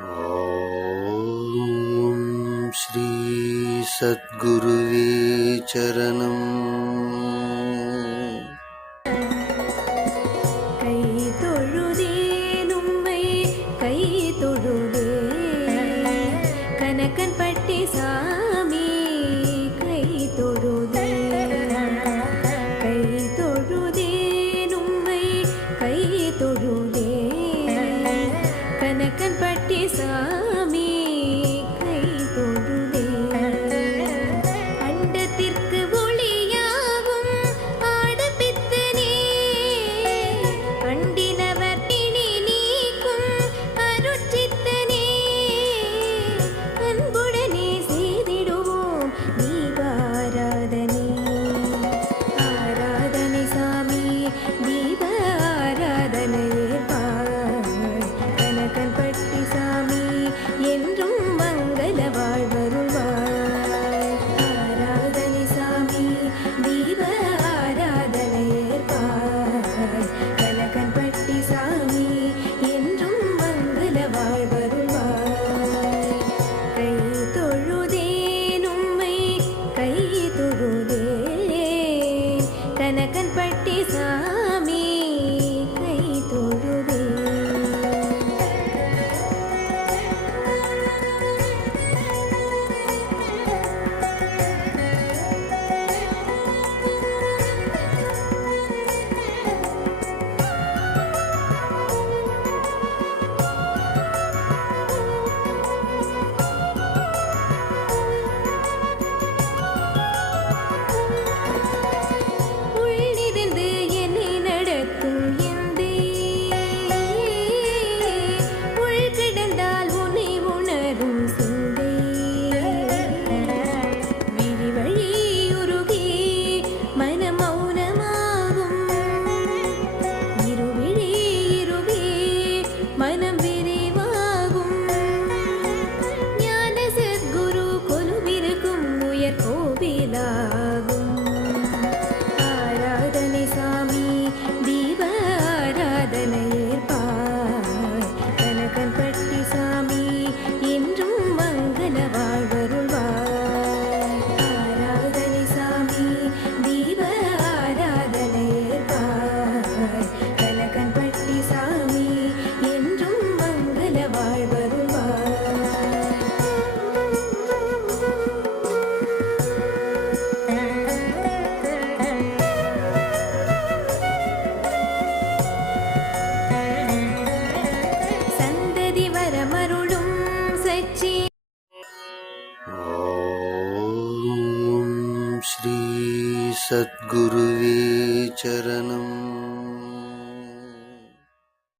ॐ श्रीसद्गुरुवे चरणम् कनकन् पट्टि सा பட்டி சாமி. செச்சி ஓம் ஸ்ரீ சத்குருவே சரணம்